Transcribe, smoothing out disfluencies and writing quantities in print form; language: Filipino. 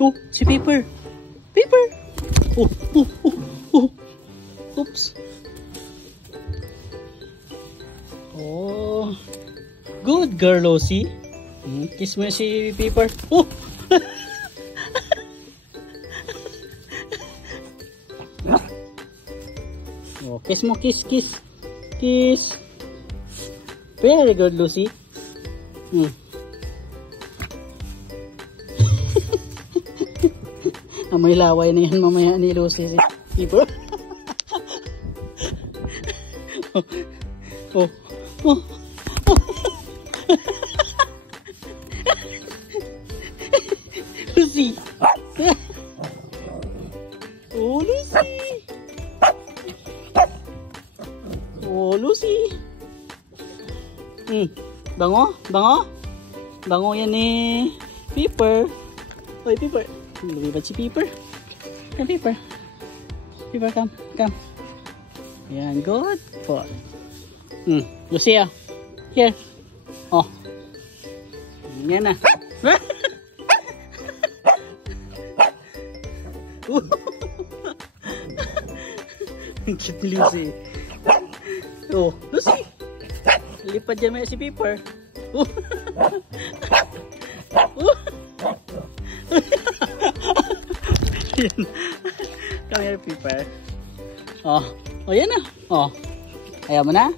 Oh, si Paper. Paper. Oh, oh, oh, oh. Oops. Oh. Good girl, Lucy. Kiss mo si Paper. Oh. Oh, kiss mo, kiss, kiss. Kiss. Very good, Lucy. Amoy laway na yan mamaya ni Lucy. Paper. Oh. Oh. Oh. Lucy. Oh, Lucy. Oh, Lucy. Bango? Bango? Bango yan eh. Paper. Oy, Paper. Lumibad si Paper. Come, Paper. Paper, come. Come. Yan, good boy. Lucia. Here. Oh. Yan na. Ang cute ni Lucy. Oh, Lucy. Lipad dyan may si Paper. Come here, Paper. Oh, oh yan na. Oh, ayaw mo na?